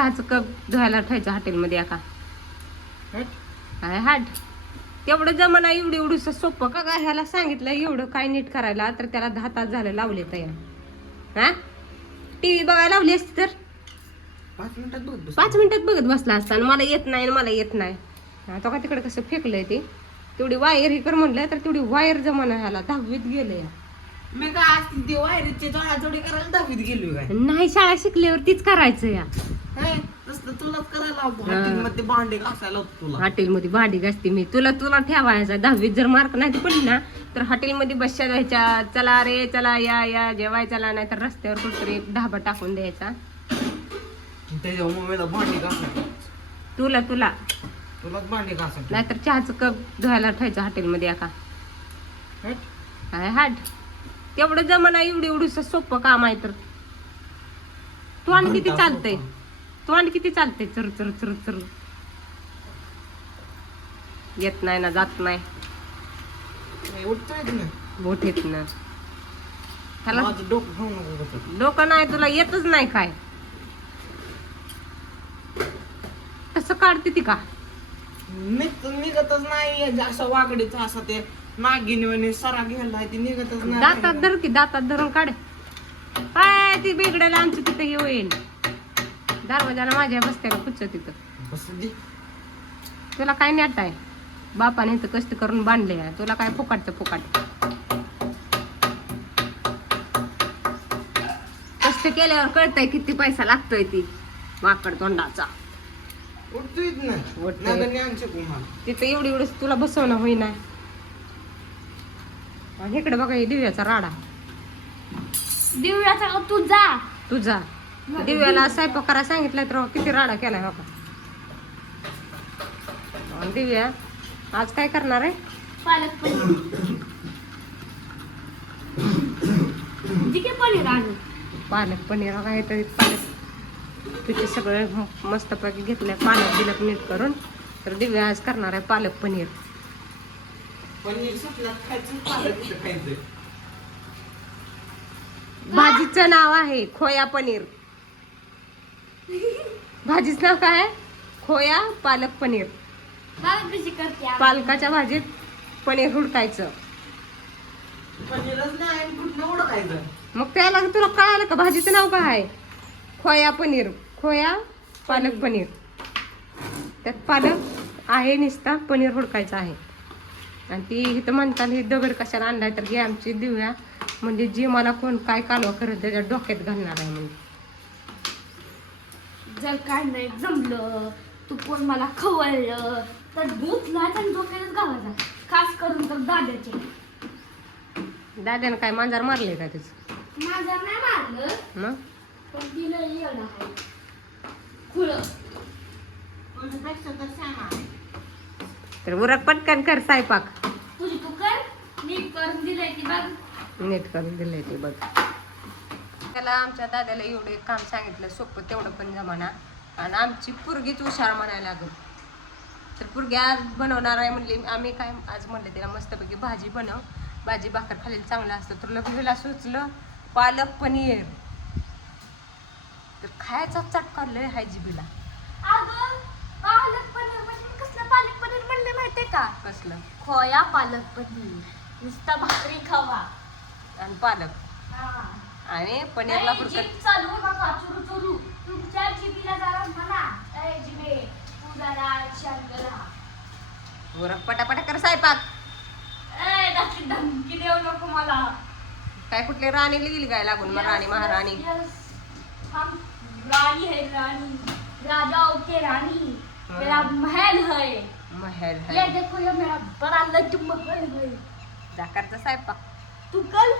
चहाचं कप धुवायला ठेवायचं हॉटेलमध्ये एका काय हाट तेवढं जमाना एवढी एवढूस सोपं का काय ह्याला सांगितलं एवढं काय नीट करायला तर त्याला 10 तास झाले लावले तयार हा टीव्ही बघायला लावली असती तर 5 मिनिटात बघत बसला असता आणि मला येत नाही मला येत नाही आता का तिकडे कसं फेकलंय ते तेवढी वायर ही कर म्हणलं तर तेवढी वायर जमाना ह्याला 10वीत गेलं मी का आज ती वायरीची जोडाजोडी करायला 10वीत गेलो काय नाही शाळा शिकल्यावर तीच करायचं या तसं तुलाच करायला हॉटेलमध्ये भांडे घासायला होतं तुला हॉटेलमध्ये भांडी घासते मी तुला ठेवायचा 10वीत जर मार्क नाही पडली ना तर हॉटेलमध्ये बसच्या द्यायच्या चला रे चला या जेवायला नाही तर रस्त्यावर कुठतरी एक ढाबा टाकून द्यायचा त्याच्या मम्मीला भांडी घासायला तुलाच भांडी घासायला नाहीतर चहाचं कप धुवायला ठेवायचं हॉटेलमध्ये एका काय हाट तेवढं जमाना एवढी एवढूस सोपं काम आहे तर तोंड किती चालतंय चर चर चर चर येत नाही ना जात नाही उठतोय ना बोट येत ना त्याला माझं डोकं खाऊ नको डोकं नाही तुला येतच नाही काय कसं काढते ती का निघतच नाही असं वाकडीचं असं ते नागिनी सरा घ्यायला ते निघतच नाही दातात धर की दातात धरून काढ काय ती बिघडायला आमचं तिथं हे होईल दरवाजाला माझ्या बसत्याला पुच्छ तिथं बस दे तुला काय नेट आहे बापाने इथं कष्ट करून बांधले आहे तुला काय फुकाटचं फुकाट कष्ट केल्यावर कळतंय किती पैसा लागतोय ती वाकड तोंडाचा उठतोय ना उठतोय. नाही ज्ञान शिकू मला तिथं एवढी तुला बसवणं होईना आणि इकडे बघा हे दिव्याचा राडा दिव्याचा तुझा दिव्याला स्वयंपाक करायला सांगितलं तर किती राडा केलाय बाबा आणि दिव्या आज काय करणार आहे पालक पनीर जिके पनीर आणू पालक पनीर बघा हे तर पालक तिथे सगळं मस्तपैकी घेतलंय पालक बिलक नीट करून तर दिव्या आज करणार आहे पालक पनीर पनीर सुटला खायचं पालक खायचं भाजीचं नाव आहे खोया पनीर भाजीचं नाव काय आहे खोया पालक पनीर बाबा कशी करते पालकाच्या भाजीत पनीर हुडकायचं पनीरच नाही कुठलं ओळखायचं मग त्याला तुला कळालं का भाजीचं नाव काय आहे खोया पनीर खोया पालक पनीर त्यात पालक आहे निसता पनीर हुडकायचं आहे आणि ती इथं म्हणताना ही दगड कशाला आणलाय तर ही आमची दिव्या म्हणजे जी मला कोण काय कालवा करत त्याच्या डोक्यात घालणार आहे म्हणजे जर काय नाही जमलं तू कोण मला खवळलं तर भूतला आणि डोक्यातच घालायचा खास करून तर दादाचे दाद्यानं काय मांजार मारले का त्याचं माझा नाही मारलं मग पण तिला येणं आहे खुलं तर उरक पटकन कर स्वयंपाक तुझी तू कर नीट करून दिलंय ती बघ नीट करून दिलंय ते बघ त्याला आमच्या दादाला एवढं एक काम सांगितलं सोपं तेवढं पण जमाना आणि आमची पुरगीच हुशार म्हणायला लागल तर पुरगी आज बनवणार आहे म्हणली आम्ही काय आज म्हणलं तिला मस्तपैकी भाजी बनव भाजी भाकर खालील चांगलं असतं तर लग्नीला सुचलं पालक पनीर तर खायचा चटका लय हाय जिबीला अगं पालक पनीर म्हणजे कसलं पालक पनीर म्हणले माहितीये का कसलं खोया पालक पनीर नुसता भाकरी खावा आणि पालक आणि पनीरला नाही, पुरकत जीभ चालू नका चुरू चुरू तुमच्या जिभीला जरा म्हणा ए जिभे तू जरा शांत राहा उरक पटापटा कर स्वयंपाक ए दाखी धमकी देऊ नको मला काय कुठले राणीला गेली काय लागून मग राणी महाराणी Yes. हम रानी है रानी राजाओं के रानी मेरा महल है महल ये है देखो ये मेरा बड़ा लज्ज महल है जाकरचा स्वयंपाक तू कल